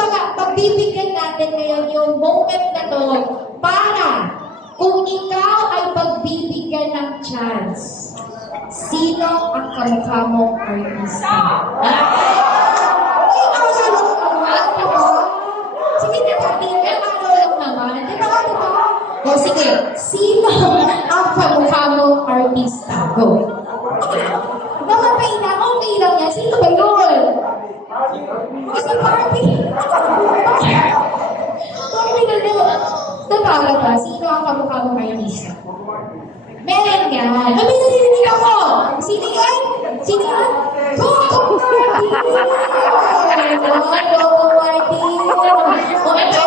Kumbaga, pagbibigyan natin ngayon yung moment na to para kung ikaw ay pagbibigyan ng chance, sino ang kamukha mong artista? Sige na, tingnan ano lang naman. Diba? O sige, sino ang kamukha mong artista? Go. Namatay na, okay lang yan. Sino ba yun? Kasi Barbie. Barbie na doon. Nabala ba? Sino ang kamukha mong artista? Meron yan. Kami narinig ako. Sino yan? Sino yan? Coco Martin! Coco Martin! O, ito.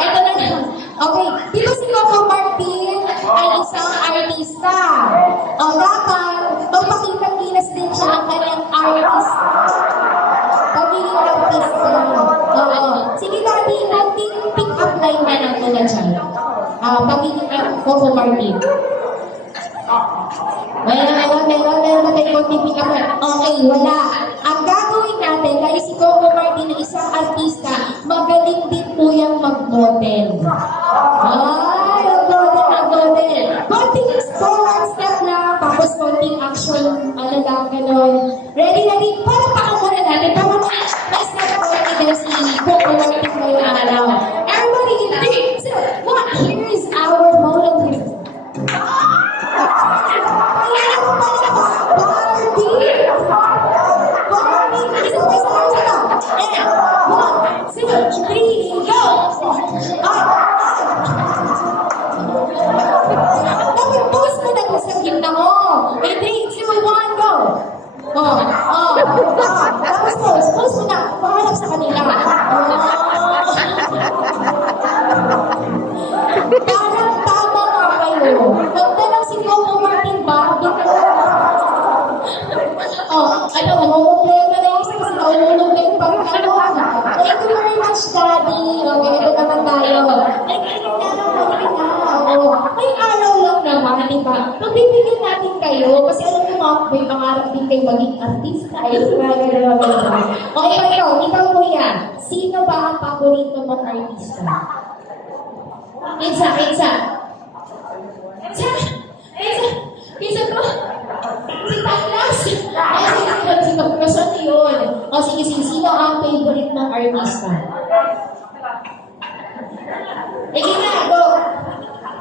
Ito na lang. Okay. Di ba si Coco Martin ay isang artista? O, dapat, magpakitang-ginas din siya ang kanyang artista. Pagiging artista. Oo. Sige, Daddy, natin pick up line na lang muna dyan. Pagiging Coco Martin. Okay, wala. Ang gagawin natin, dahil si Coco Martin na isang artista, magaling din po yung mag-model. Ay, mag-model. Konting forward step lang, tapos konting action, ano lang, gano'n. Ready? Para pakamunan natin, para may step forward si Coco Martin ngayong araw. Everybody, in 3, 2, 1, here is our model. Tapos mo na, pahalap sa kanila. Parang tama ka kayo. Huwag na lang si Coco Martin Barbie ka. Ano, problema na yung kasi naulog na yung pagkakuha. Thank you very much, Daddy. Okay, ito naman tayo. May araw lang naman, di ba? Pagbibigyan natin kayo, kasi alam mo mga may pangarap din kayo maging artista. Okay, ikaw kuya, sino ba ang paborito mong artista? Isa ko? Si Tanglas! Si Tanglas, ano yun? O sige, sino ang favorite mong artista? Sige na, go!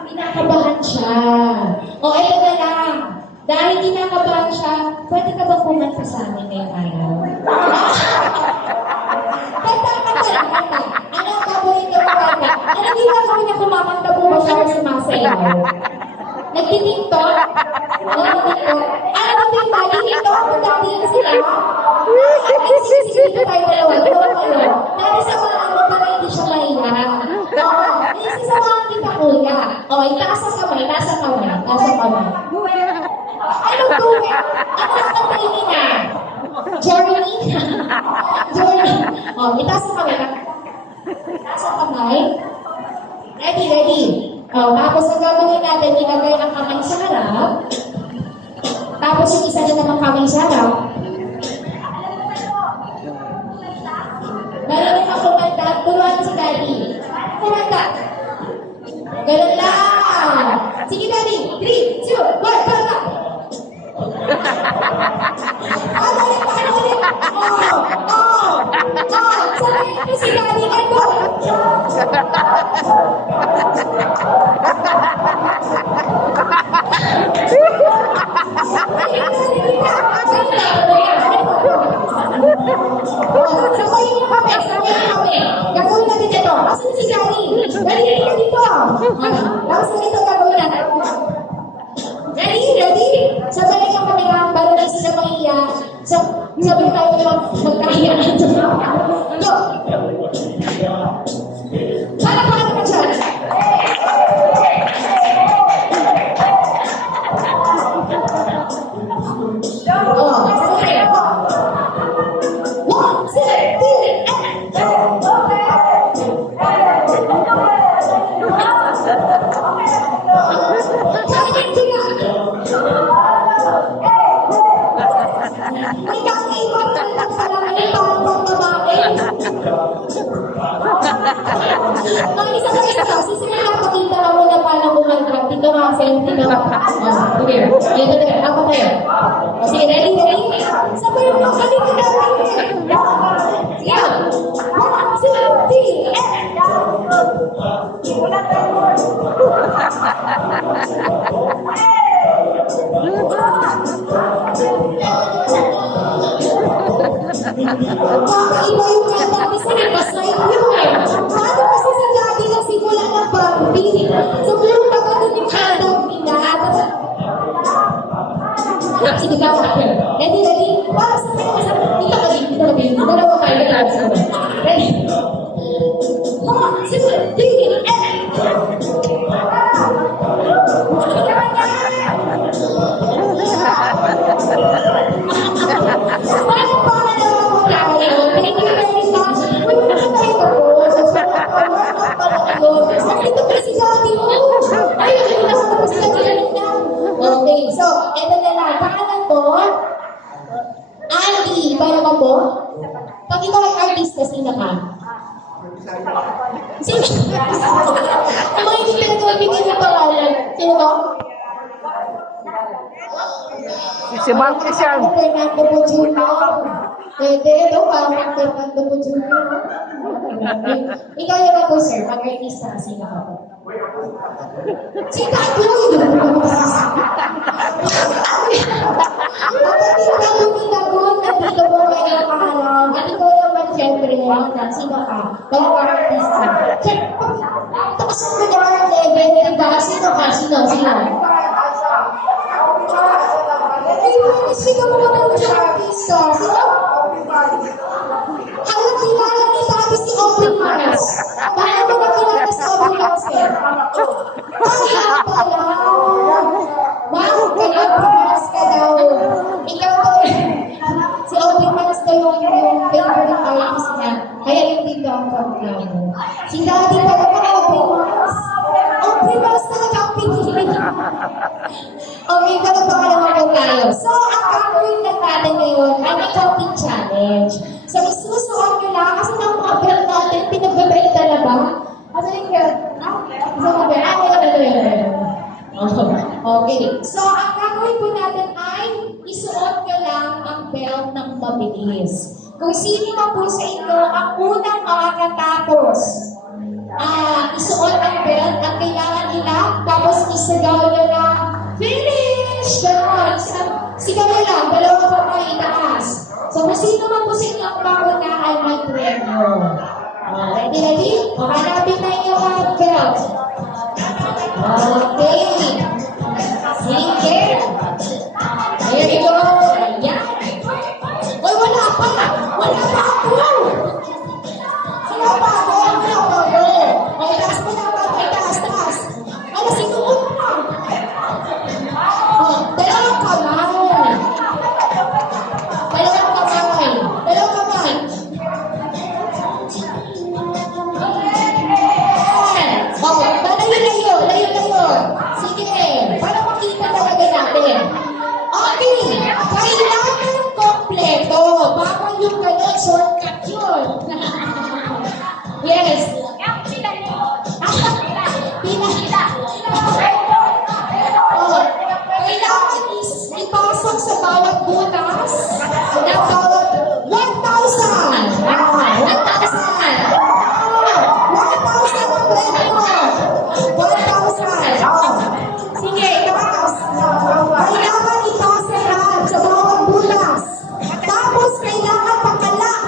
Kinakabahan siya. O, ito na lang. Dahil kinakabahan siya, pwede ka ba kumanta sa amin ngayong araw? Kanta. Ano ang paborito mo kanta? Ano ginagawa niya kumakanta po ba siya or sumasayaw? Nagtitiktok? Nagtitiktok? Ano ba ito yung daddy? Ito ang daddy yan sila? Nagsisisito tayo dalawa. Dalawa kayo. Dahil sa mga ano para hindi siya mahiya. Oo. Nagsisamahan kita kuya. O, itaas ang kamay. Nasa kamay. Anong gawin? Ano ang kantayin na? Journey? O, itaas ang kamay. Itaas ang kamay. Ready? O, tapos ang gagawin natin, ilagay ang kamay sa harap. Tapos yung isa na naman kamay sa harap. Narinig ang kumanta, turuan si Daddy. Kumanta. Ganun lang. Sige, Daddy. 3, 2, 1, kumanta. Ulit. Sabi ko si Daddy, ito. Sabayin niyo kami. Gagawin natin ito. Asan si Daddy? Daddy, ka dito. Tapos na ito gagawin natin. Ready? Sabayin niyo kami lang para na sila mahiya. Sabi tayo magkahiya na ito. Go! Palakpakan ka dyan. Okay. Mga isa ka. Sisimula na pakita na muna paano kumantra. Dito nga, selfie na. Okay. Dito tayo. Ako tayo. Sige, ready? Sabay mo, balik ka natin. Sige. Selfie. Kakaiba yung kanta kasi nagpasay yun eh. Paano kasi si Daddy nagsimula ng Bambi? So, puro pa ganun yung kanta nila. Sige ka, ready? Para sa tayo, dito ka din. Dalawa tayo. Ready? Okay, so, eto na lang. Pangalan ko, Andy. Paano ka po? Pag ikaw ay artista, sino ka? Sino? Ang mga hindi pinag-ibigin yung pangalan. Sino ka? Si Marcos yan. Fernando po Jr. Pwede, no? Parang Fernando po Jr. Ikaw naman po, sir. Pag artista, sino ka po? Si Tagoy! Kapatid ka po ni Dagon, nandito po kayo ang araw. At ikaw naman, syempre, sino ka? Pag artista. Tapos mo naman ang level, diba? Sino ka? Sino? Sino mo naman sa artista? Sino? Halang kilala ni Daddy si Aubrey Mars. Paano mo kilala si Aubrey Mars? Kaya pala. Wow, kay Aubrey Mars ka daw. Ikaw to si Aubrey Mars daw yung favorite artist niya. Kaya yung dito ang pagkamo. Si Daddy pala ka Aubrey Mars. Aubrey Mars talaga ang pinili. Okay, pero pangalawa po tayo. So, ang gagawin na natin ngayon ay may coping challenge. So, isusuot nyo lang kasi ng mga belt natin, pinag-belt na ba? Kasi yung belt, Okay. So, ang gagawin po natin ay isuot nyo lang ang belt ng mabilis. Kung sino na po sa inyo ang unang makakatapos isuot ang belt at kailangan nila, tapos isagaw nyo na finish! Ganon. Sigaw nyo lang, dalawa pa mga itaas. So, kung sino man po sa inyo ang mauna ay may premyo. Ready? Hanapin na inyong mga belt. Okay. Sige. There you go. Ayan. Uy, wala pa ako. Wala pa ako. Okay, taas mo na ba? Taas. Ano, sinuot mo? Dalawang kamay. Layo. Sige, para makita talaga natin. Okay, kailangan kompleto. Bawal yung ganun, shortcut yun. Yes. Kailangan ipasok sa bawat butas ng bawat 1,000. 1,000. Sige, tapos. Kailangan ipasa lahat sa bawat butas. Tapos, kailangan pakalak.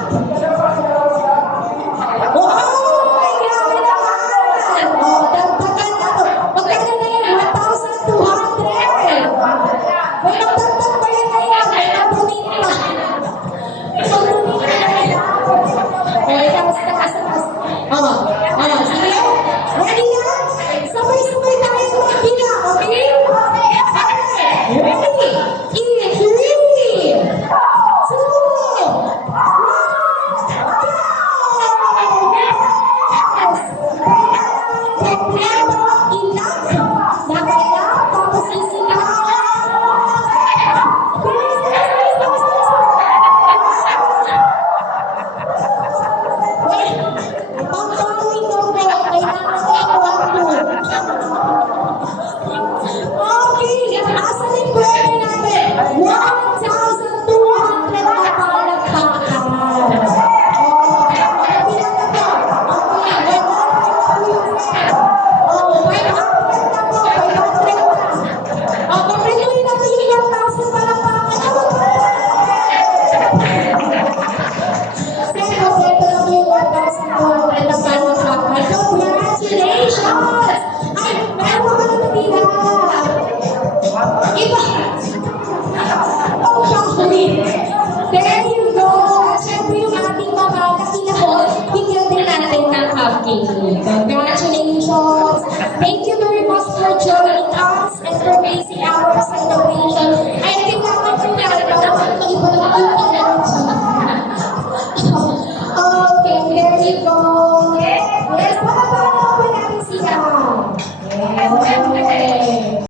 Ay, grabe naman. Dagdagan na to. Magkano na yan? 1,200. May nagdagdag pa yan ngayon. May nagdunit pa. Okay, tapos. Sige. Ready na? Sabay-sabay tayo magbila, okay? Ready? In 3, 2, 1. Okay, congratulations. Thank you very much for joining us and for gracing our celebration